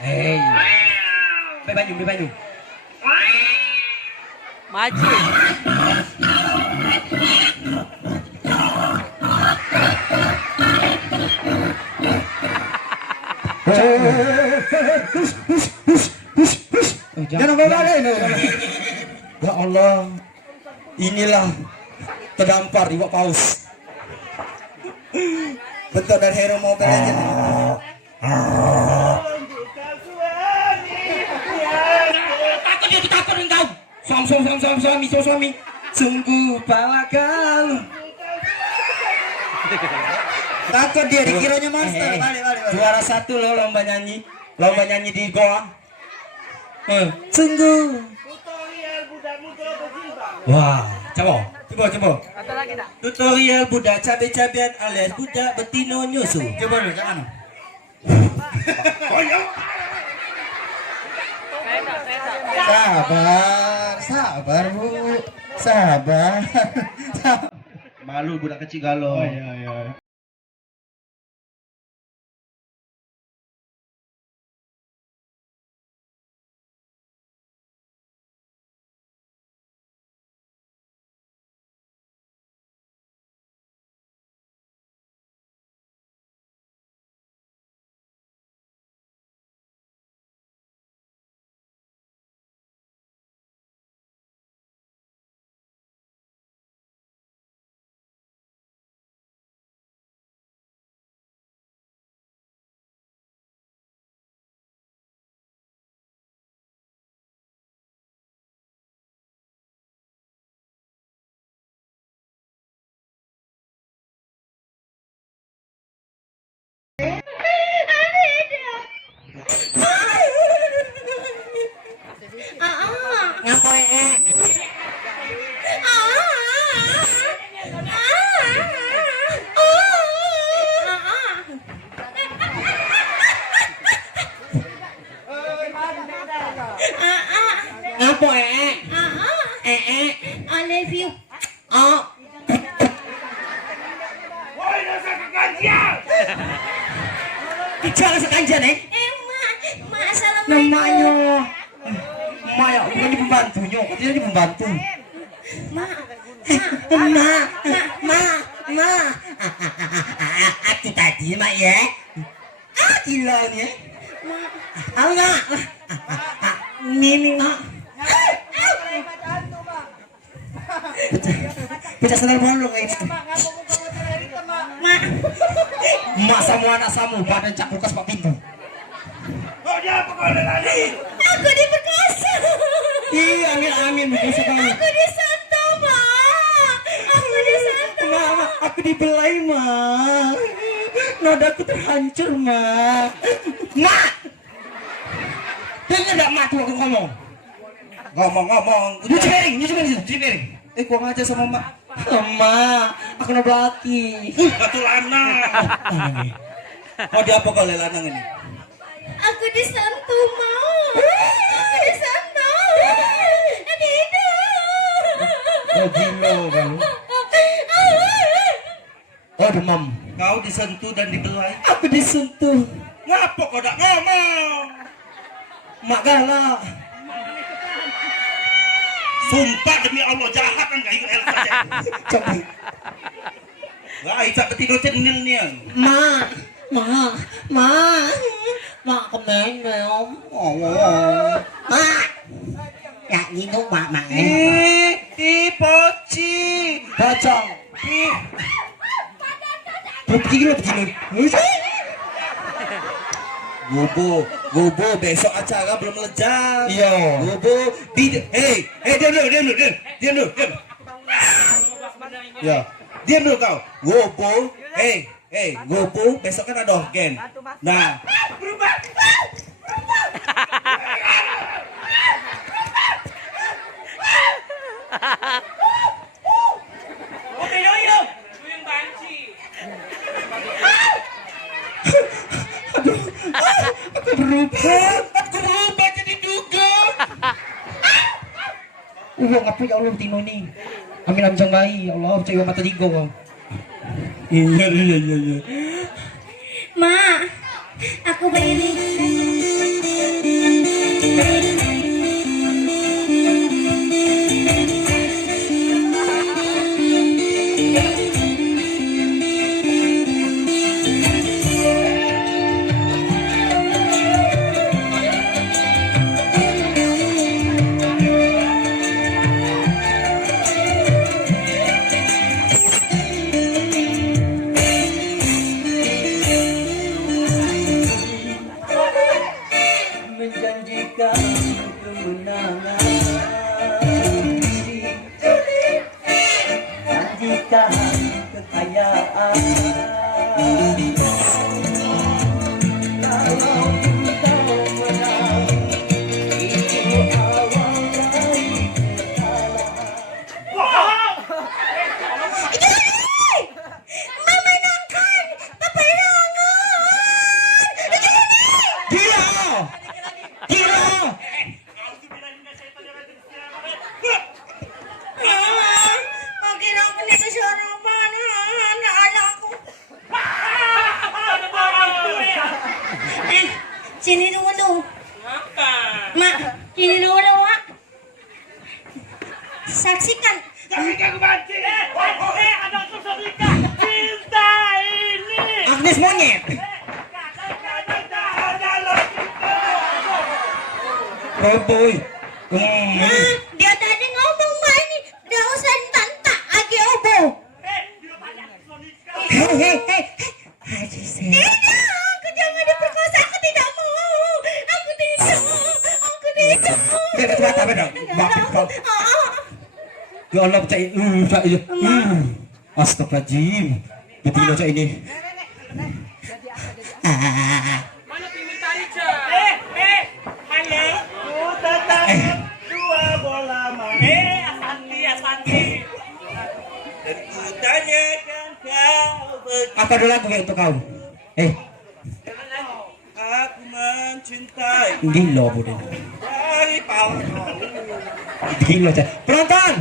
Hei. Be banyu. Maju. Jangan balik. Ya Allah. Inilah terdampar iwak paus. Bentuk dari hero Mobile Legends. Takut engkau. Suami. Sungguh palakal. Takut dia dikiranya monster. Balik. Juara 1 loh lomba nyanyi di goa. Sungguh. Wah, coba. Ada lagi tak? Tutorial budak cabe-cabean alias budak betino nyusu. Coba dulu, jangan. Sabar Bu. Sabar. Malu budak kecil galau. Iya. Ngapo I love you. Oh. Bicara sekanjan Ma, assalamualaikum. namanya Maya bukan di pembantunya, dia di pembantu. Ma, Ma. Aku tadi mak ya. Ilahnya. Allah. Mimi mak. Kita sadar malu guys. Mak sama anak samu badan cak kulkas pak pintu. Aku diperkosa. Iya amin begitu sekali. Aku disantet, Ma. Aku disantet. Mama, aku dibelai, Ma. Nadaku terhancur, Ma. Ma! Dengar enggak, Ma, tuh aku ngomong. Nyuci piring. Kurang aja sama Ma. Ma, aku nabati. Batu lanang. Mau diapa kau lanang ini? Aku disantet, Ma. Aku disantet. Oh, gila kamu. Oh, demam. Kau disentuh dan dibelai. Aku disentuh. Ngapa kau tak ngomong? Mak galak. Sumpah demi Allah jahat kan kayu Elsa. Coba. Wah, Isa petido cenil nih. Ma, kemain belum? Ma, ya gitu mak. Poci. Bocong. Begini. Gobo, besok acara belum lejat. Iya. Gobo, diam dulu. Ya, diam dulu kau. Gobo, Gobo, besok kan ada organ. Nah, berubah. Aku berubah jadi dugem. Ngapain ya Allah Tino nih. Amin amjang bayi, ya Allah, cewek mata digo kau. Iya. Ma, aku beli. Sini dulu. Apa? Mak, sini dulu, Mak. Saksikan. Jangan kebanting. Ada Sulika. Cinta ini. Agnes monyet. Boy. Dia tadi ngomong Mak ini. Dia usah tanta lagi obo. Hei. Haji Sen. Tidak, aku jangan diperkosa. Aku tidak mau. Aku tidak. Aku tidak. Kita coba apa dong? Maafin kau. Ya Allah, cak ini. Astagfirullahaladzim. Betul cak ini. Mana pinggir tali, Cak? Halo. Dua bola mana? Asanti. Dan ku tanyakan kau Apa ada lagu kayak untuk kau? aku mencintai Gila bodoh. dari pawang. Gila cak. Penonton.